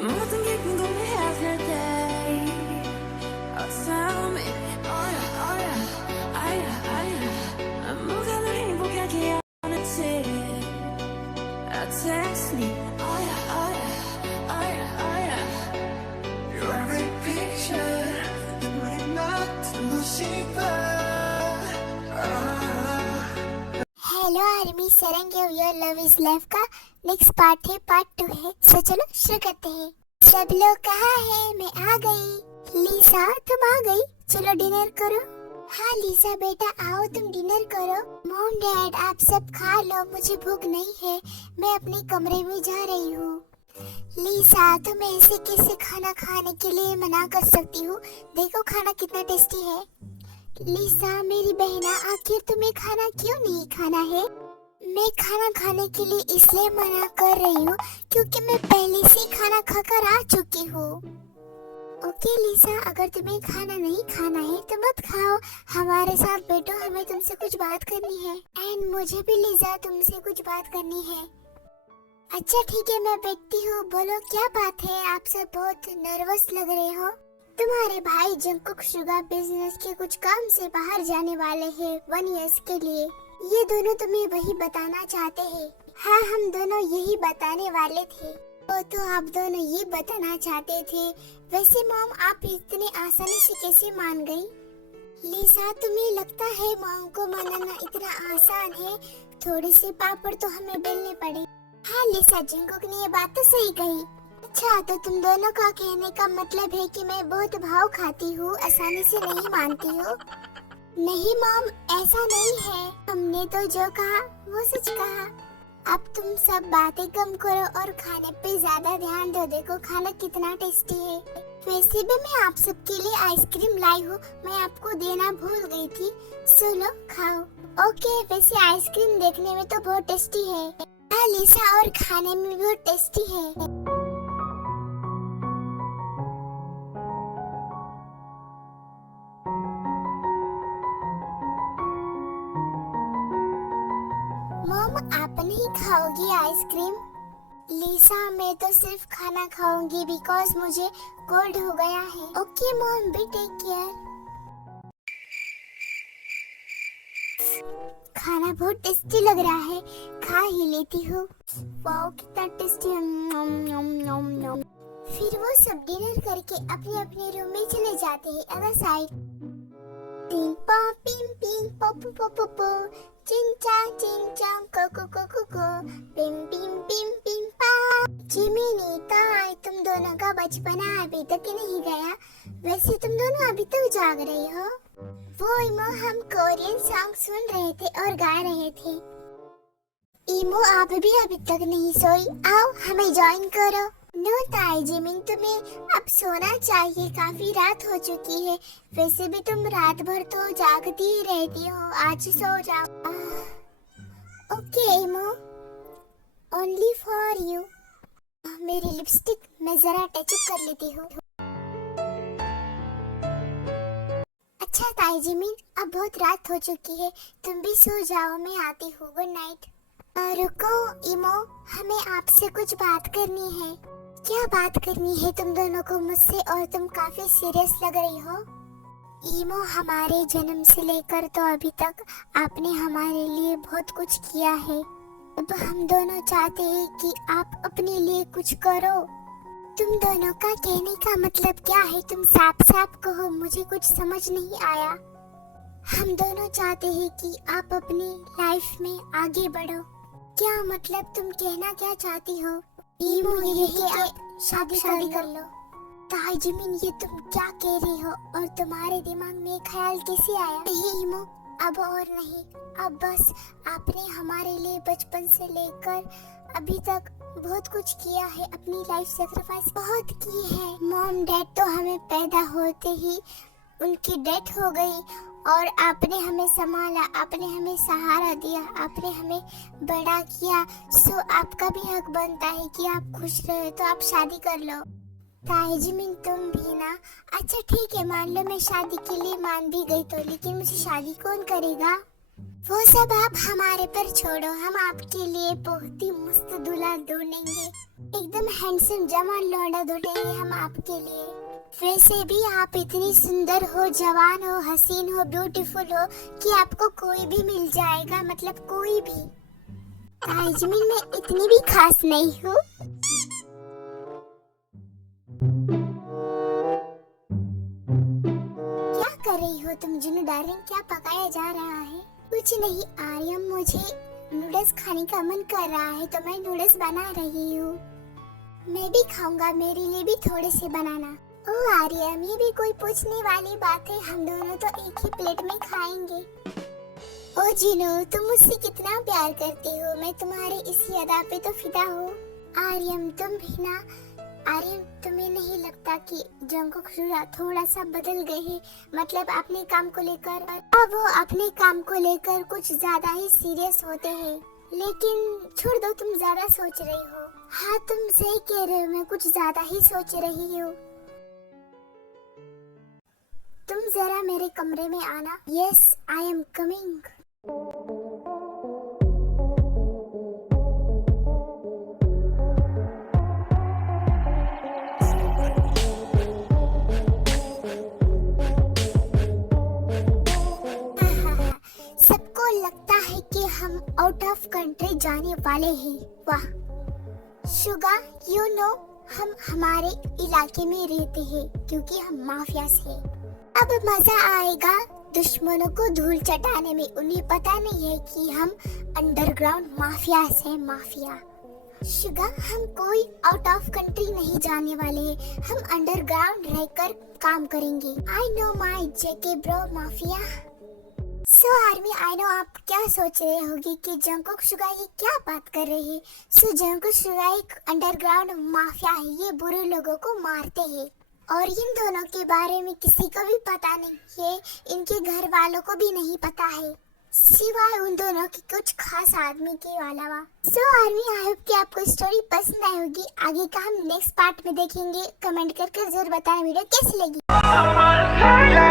모든 게 궁금해하실 때 tell me oh yeah oh yeah oh yeah oh yeah 뭐가 널 행복하게 하는지 text me oh yeah oh yeah oh yeah oh yeah Your every picture 눈물이 나고 싶어 hello army सरंगे your love is love का next part है, part 2 है। सो चलो शुरू करते हैं। सब लोग कहाँ है? मैं आ गई। लीसा तुम आ गई, चलो डिनर करो। हाँ लीसा बेटा आओ, तुम डिनर करो। मॉम डैड आप सब खा लो, मुझे भूख नहीं है, मैं अपने कमरे में जा रही हूँ। लीसा तुम ऐसे कैसे खाना खाने के लिए मना कर सकती हो? देखो खाना कितना टेस्टी है। लीसा मेरी बहना, आखिर तुम्हें खाना क्यों नहीं खाना है? मैं खाना खाने के लिए इसलिए मना कर रही हूँ क्योंकि मैं पहले से खाना खाकर आ चुकी हूँ। ओके लीसा, अगर तुम्हें खाना नहीं खाना है तो मत खाओ, हमारे साथ बैठो, हमें तुमसे कुछ बात करनी है। एंड मुझे भी लीसा तुमसे कुछ बात करनी है। अच्छा ठीक है, मैं बैठती हूँ। बोलो क्या बात है? आप सब बहुत नर्वस लग रहे हो। तुम्हारे भाई जंकुक शुगर बिजनेस के कुछ काम से बाहर जाने वाले हैं 1 ईयर के लिए। ये दोनों तुम्हें वही बताना चाहते हैं। हाँ हम दोनों यही बताने वाले थे। तो आप दोनों ये बताना चाहते थे। वैसे मॉम आप इतने आसानी से कैसे मान गई? लीसा तुम्हें लगता है मॉम को मनाना इतना आसान है? थोड़े से पापड़ तो हमें बेलने पड़े। हाँ लीसा, जंकुक ने ये बात तो सही कही। अच्छा तो तुम दोनों का कहने का मतलब है कि मैं बहुत भाव खाती हूँ, आसानी से नहीं मानती हूँ। नहीं मॉम ऐसा नहीं है, हमने तो जो कहा वो सच कहा। अब तुम सब बातें कम करो और खाने पे ज्यादा ध्यान दो। देखो खाना कितना टेस्टी है। वैसे भी मैं आप सबके लिए आइसक्रीम लाई हूँ, मैं आपको देना भूल गई थी। सुनो खाओ। ओके, वैसे आइसक्रीम देखने में तो बहुत टेस्टी है। हाँ लीसा, और खाने में भी बहुत टेस्टी है। मॉम आप नहीं खाओगी आइसक्रीम? लीसा मैं तो सिर्फ खाना खाऊंगी बिकॉज मुझे कोल्ड हो गया है। Okay mom, be take care. खाना बहुत टेस्टी लग रहा है, खा ही लेती हूँ। वाओ कितना टेस्टी है। नम नम नम नम। फिर वो सब डिनर करके अपने अपने रूम में चले जाते हैं। अदर साइड पिम पा पिम पिम पपू पपू पो चिंचा कोको कोको को पिम पिम पिम पिम पा। जिमिनी ताई, तुम दोनों का बचपना अभी तक नहीं गया। वैसे तुम दोनों अभी तक जाग रही हो? वो इमो हम कोरियन सॉन्ग सुन रहे थे और गा रहे थे। इमो आप भी अभी तक नहीं सोई? आओ हमें ज्वाइन करो। नो ताई जिमिन, तुम्हें अब सोना चाहिए, काफी रात हो चुकी है। वैसे भी तुम रात भर तो जागती ही रहती हो, आज सो जाओ। Okay emo, only for you. मेरी लिपस्टिक मैं जरा टचअप कर लेती हूँ। अच्छा ताई जिमिन, अब बहुत रात हो चुकी है, तुम भी सो जाओ, मैं आती हूँ। Good night. रुको इमो, हमें आपसे कुछ बात करनी है। क्या बात करनी है तुम दोनों को मुझसे? और तुम काफी सीरियस लग रही हो। इमो, हमारे जन्म से लेकर तो अभी तक आपने हमारे लिए बहुत कुछ किया है। अब हम दोनों चाहते हैं कि आप अपने लिए कुछ करो। तुम दोनों का कहने का मतलब क्या है? तुम साफ साफ कहो, मुझे कुछ समझ नहीं आया। हम दोनों चाहते हैं कि आप अपनी लाइफ में आगे बढ़ो। क्या मतलब तुम कहना क्या चाहती हो? इमो ये कि आप शादी कर लो। ताई जिमिन, ये तुम क्या कह रही हो? और तुम्हारे दिमाग में ख्याल कैसे आया? नहीं इमो, अब और नहीं। अब बस आपने हमारे लिए बचपन से लेकर अभी तक बहुत कुछ किया है, अपनी लाइफ सैक्रिफाइस बहुत की है। मॉम डैड तो हमें पैदा होते ही उनकी डेथ हो गई और आपने हमें संभाला, आपने हमें सहारा दिया, आपने हमें बड़ा किया। सो आपका भी हक बनता है कि आप खुश रहे, तो आप शादी कर लो। ताई जिमिन तुम भी ना। अच्छा ठीक है, मान लो मैं शादी के लिए मान भी गई तो, लेकिन मुझे शादी कौन करेगा? वो सब आप हमारे पर छोड़ो, हम आपके लिए बहुत ही मस्त दूल्हा ढूंढेंगे, एकदम हैंडसम जवान लौंडा ढूंढेंगे हम आपके लिए। वैसे भी आप इतनी सुंदर हो, जवान हो, हसीन हो, ब्यूटीफुल हो कि आपको कोई भी मिल जाएगा, मतलब कोई भी। ताजमीन मैं इतनी भी खास नहीं हूँ। क्या कर रही हो तुम जुनू डार्लिंग, क्या पकाया जा रहा है? कुछ नहीं आर्यम, मुझे नूडल्स खाने का मन कर रहा है तो मैं नूडल्स बना रही हूँ। मैं भी खाऊंगा, मेरे लिए भी थोड़े से बनाना। ओह आर्यम, ये भी कोई पूछने वाली बात है, हम दोनों तो एक ही प्लेट में खाएंगे। ओ जिनू, तुम मुझसे कितना प्यार करती हो, मैं तुम्हारे इस अदा पे तो फिदा हूँ। आर्यम तुम भी ना। आर्यम तुम्हें नहीं लगता कि जंगकुक थोड़ा सा बदल गए हैं, मतलब अपने काम को लेकर? अब वो अपने काम को लेकर कुछ ज्यादा ही सीरियस होते हैं। लेकिन छोड़ दो, तुम ज्यादा सोच रही हो। हाँ तुम सही कह रहे हो, मैं कुछ ज्यादा ही सोच रही हूँ। तुम जरा मेरे कमरे में आना। Yes I am coming. सबको लगता है कि हम आउट ऑफ कंट्री जाने वाले हैं। वाह शुगा, यू नो हम हमारे इलाके में रहते हैं क्योंकि हम माफियास हैं। अब मजा आएगा दुश्मनों को धूल चटाने में। उन्हें पता नहीं है कि हम अंडरग्राउंड माफियास हैं, माफिया। शुगा, हम कोई आउट ऑफ कंट्री नहीं जाने वाले हैं, हम अंडरग्राउंड रहकर काम करेंगे। I know my JK bro mafia. So army, I know आप क्या सोच रहे होगी कि जंगकुक शुगा ये क्या बात कर रहे हैं। सो जंगकुक शुगा एक अंडरग्राउंड माफिया है, ये बुरे लोगों को मारते हैं और इन दोनों के बारे में किसी को भी पता नहीं है, इनके घर वालों को भी नहीं पता है, सिवाय उन दोनों की कुछ खास आदमी के अलावा। सो आर्मी, आई होप कि आपको स्टोरी पसंद आई होगी। आगे का हम नेक्स्ट पार्ट में देखेंगे। कमेंट करके जरूर बताएं वीडियो कैसी लगी।